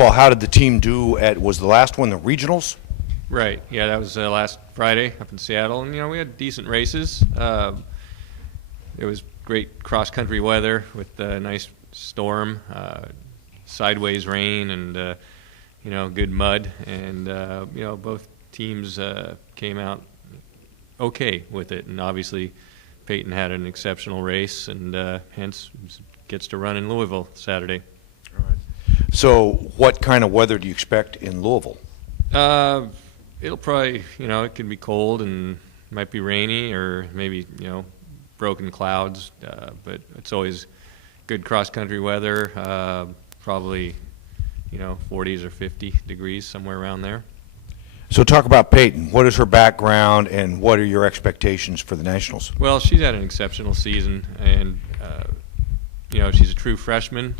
Paul, how did the team do was the last one the regionals? Right. Yeah, that was last Friday up in Seattle, and we had decent races. It was great cross-country weather with a nice storm, sideways rain, and good mud, and both teams came out okay with it, and obviously Peyton had an exceptional race, and hence gets to run in Louisville Saturday. All right. So what kind of weather do you expect in Louisville? It'll probably, it can be cold and might be rainy or maybe, broken clouds, but it's always good cross-country weather, probably, 40s or 50 degrees, somewhere around there. So talk about Peyton. What is her background, and what are your expectations for the Nationals? Well, she's had an exceptional season, and, she's a true freshman,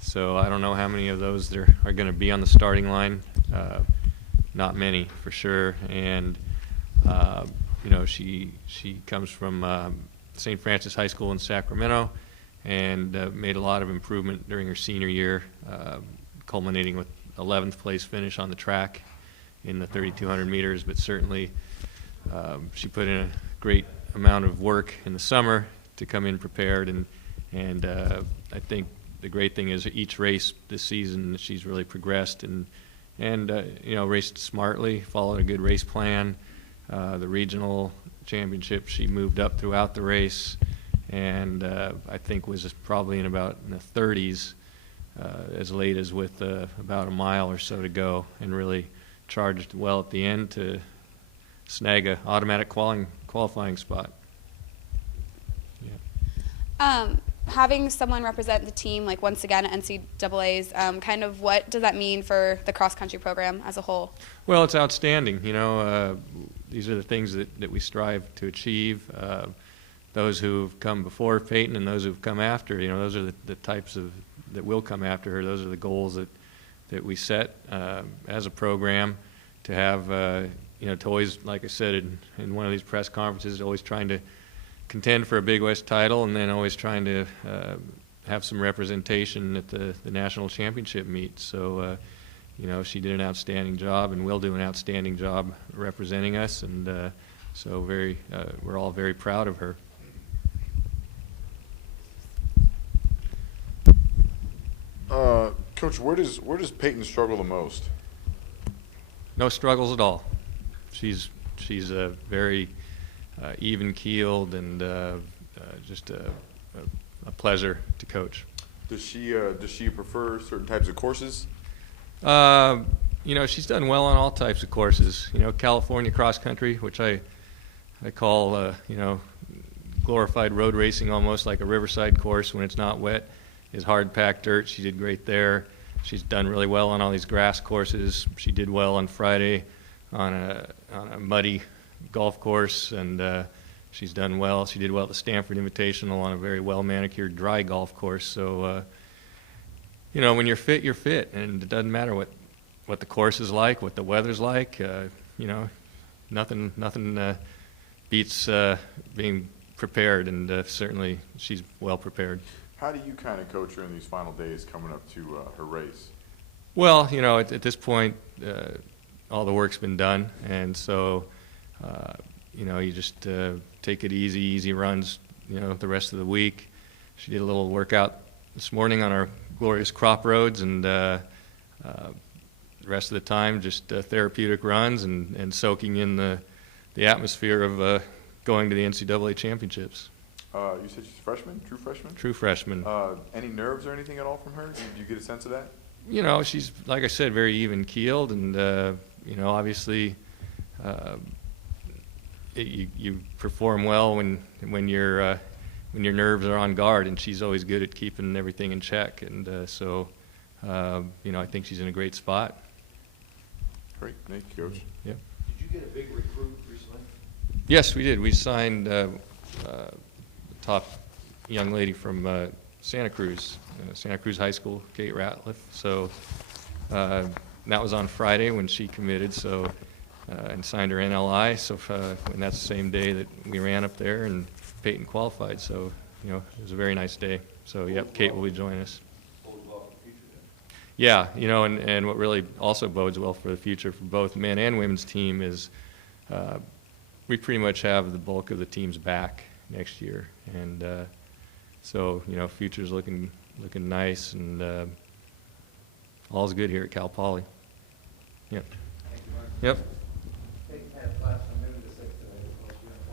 so I don't know how many of those there are going to be on the starting line. Not many, for sure, and she comes from St. Francis High School in Sacramento, and made a lot of improvement during her senior year, culminating with 11th place finish on the track in the 3,200 meters. But certainly, she put in a great amount of work in the summer to come in prepared, and I think the great thing is each race this season she's really progressed and raced smartly, followed a good race plan. The regional championship, she moved up throughout the race, and I think was probably in the 30s, as late as with about a mile or so to go, and really charged well at the end to snag a automatic qualifying spot. Yeah. Having someone represent the team, like once again at NCAA's, kind of what does that mean for the cross-country program as a whole? Well, it's outstanding. These are the things that we strive to achieve. Those who've come before Peyton and those who've come after, those are the types that will come after her. Those are the goals that we set as a program to have, to always, like I said in one of these press conferences, always trying to contend for a Big West title, and then always trying to have some representation at the national championship meet. So, she did an outstanding job and will do an outstanding job representing us, and so we're all very proud of her. Coach, where does Peyton struggle the most? No struggles at all. She's a very even-keeled and just a pleasure to coach. Does she prefer certain types of courses? She's done well on all types of courses. California cross country, which I call glorified road racing, almost like a riverside course when it's not wet, is hard-packed dirt. She did great there. She's done really well on all these grass courses. She did well on Friday on a muddy golf course, and she's done well. She did well at the Stanford Invitational on a very well-manicured dry golf course. So, when you're fit, you're fit, and it doesn't matter what the course is like, what the weather's like. Nothing beats being prepared, and certainly she's well prepared. How do you kind of coach her in these final days coming up to her race? Well, at this point, all the work's been done, and so you just take it easy runs, the rest of the week. She did a little workout this morning on our glorious crop roads, and the rest of the time just therapeutic runs and soaking in the atmosphere of going to the NCAA championships. You said she's a freshman, true freshman? True freshman. Any nerves or anything at all from her? Do you get a sense of that? She's, like I said, very even-keeled, and obviously you perform well when your nerves are on guard, and she's always good at keeping everything in check, and so I think she's in a great spot. Great, thank you, Coach. Yeah. Did you get a big recruit recently? Yes, we did. We signed the top young lady from Santa Cruz High School, Kate Ratliff. So that was on Friday when she committed. So and signed her NLI. So and that's the same day that we ran up there and Peyton qualified. So it was a very nice day. So yep, Kate will be joining us. Yeah, you know, and what really also bodes well for the future for both men and women's team is we pretty much have the bulk of the teams back next year, and so you know, future's looking nice, and all's good here at Cal Poly. Yep. Thank you, Mark. Yep.